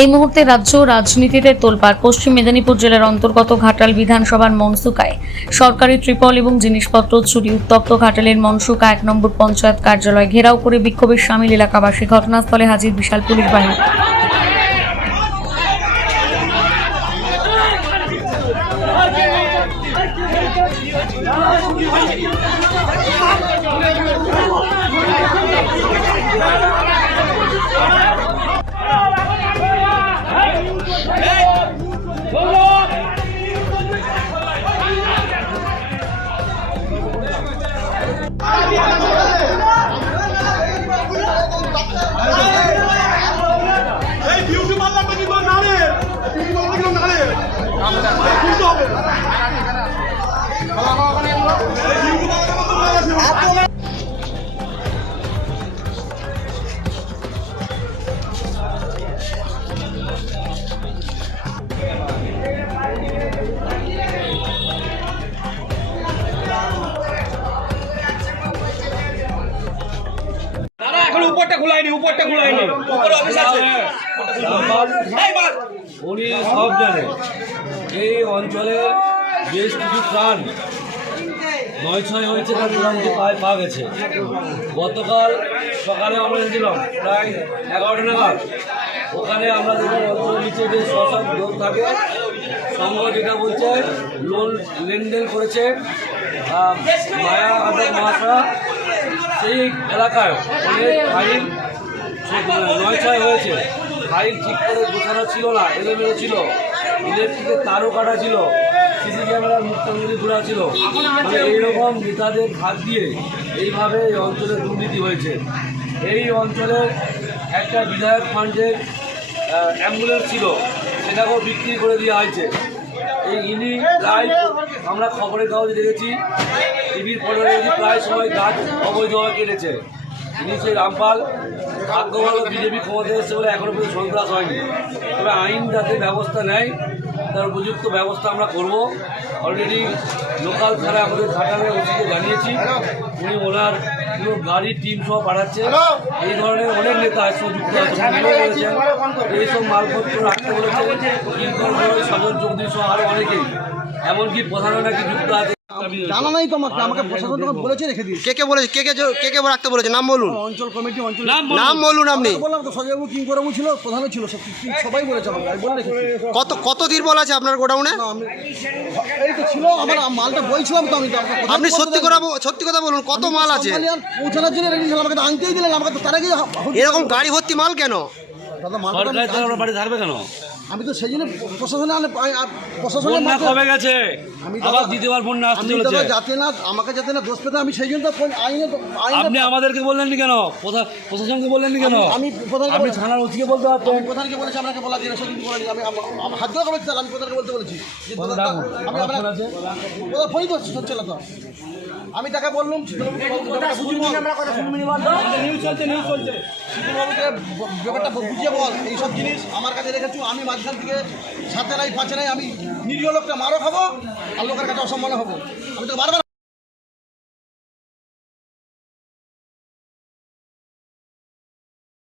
এই মুহূর্তে রাজ্য রাজনীতিতে তোলপাড়। পশ্চিম মেদিনীপুর জেলার অন্তর্গত ঘাটাল বিধানসভার মনসুকায় সরকারি ত্রিপল এবং জিনিসপত্র চুরি। উত্তপ্ত ঘাটালের মনসুকা 1 নম্বর পঞ্চায়েত কার্যালয় ঘেরাও করে বিক্ষোভের সামিল এলাকাবাসী। ঘটনাস্থলে হাজির বিশাল পুলিশ বাহিনী। উপরটা খোলায়নি উপরে অফিস আছে। উনি সব জানে। এই অঞ্চলের বেশ কিছু প্রাণ 9-6 হয়েছে, তার মোটামুটি পাওয়া গেছে। গতকাল সকালে আমরা এসেছিলাম প্রায় 11টা নাগাদ। ওখানে আমরা দেখলাম অঞ্চলের নিচে যে সব লোক থাকে, সংঘ যেটা বলছে লোন লেনদেন করেছে মায়া আদর মহাশয়া, সেই এলাকায় অনেক ফাইল 9-6 হয়েছে। ফাইল ঠিক করে গোছানো ছিল না, এলোমেলো ছিল, ইলেকট্রিকের তারও কাটা ছিল, সিসি ক্যামেরার মুক্তাঙ্গি ঘোরা ছিল। মানে এইরকম নেতাদের হাত দিয়ে এইভাবে এই অঞ্চলে দুর্নীতি হয়েছে। এই অঞ্চলের একটা বিধায়ক ফান্ডের অ্যাম্বুলেন্স ছিল, সেটাকেও বিক্রি করে দেওয়া হয়েছে। এই ইনি প্রায় আমরা খবরের কাগজে দেখেছি, টিভির পরে দেখেছি, প্রায় সময় গাছ অবৈধভাবে কেটেছে। ইনি সেই রামপাল। ভাগ্য ভালো বিজেপি ক্ষমতা এসেছে বলে এখনো পর্যন্ত সন্ত্রাস হয়নি। তবে আইন যাতে ব্যবস্থা নেয় তার উপযুক্ত ব্যবস্থা আমরা করব। অলরেডি লোকাল থানা আমাদের ঘাটালে ওসিকে জানিয়েছি, উনি ওনার পুরো গাড়ির টিম সহ পাঠাচ্ছে। এই ধরনের অনেক নেতা যুক্ত আছে, বলেছেন এইসব মালপত্র রাখতে বলেছেন সজল চৌধুরী সহ আরও অনেকেই, এমনকি প্রধানও নাকি যুক্ত আছে। জানা নাই তো আমাকে প্রশাসন থেকে বলেছে রেখে দিই। কে বলেছে, কে রাখতে বলেছে? নাম বলুন। অঞ্চল কমিটি নাম বলুন আপনি। বললাম তো সজয়বাবু কিংকরবাবু ছিল, প্রধানও ছিল, সবাই বলেছে আমাকে, আমি বলে রেখেছি। কত তিরপল আছে আপনার গোডাউনে? এই তো ছিল, আমার মালটা বলছিলাম তো আমি। আপনি সত্যি কথা বলুন, কত মাল আছে? পৌঁছানোর জন্য রেখে দিয়েছিলাম, আমাকে তো আনতেই দিলেন। আমাকে তো তার আগে এরকম গাড়ি ভর্তি মাল কেন? দাদা সরকার বাড়ি থাকবে কেন? আমি তো সেই জন্য প্রশাসনে বন্যা কবে গেছে, আবার দ্বিতীয়বার বন্যা আসতে চলেছে। আমাকে যাতে না দোষ পেতে, আমি সেই জন্য আপনি আমাদেরকে বললেননি কেন? প্রশাসনকে বললেননি কেন? আপনি থানার ওসিকে বলতে পারতেন। প্রধানকে বলেছি, আপনাকে বলা যায় না, সেদিন বলেছি। আমি হাত ধরে কবে আমি প্রধানকে বলতে বলেছি। ফোনই তো হচ্ছে না তো। আমি তাকে বললাম ব্যাপারটা বুঝিয়ে বল, এইসব জিনিস আমার কাছে রেখেছো, আমি মাঝখান থেকে সাথে নাই পাচ্ছে নাই, আমি নিরীহ লোকটা মারও খাবো আর লোকের কাছে অসম্মান হবো। আমি তো বারবার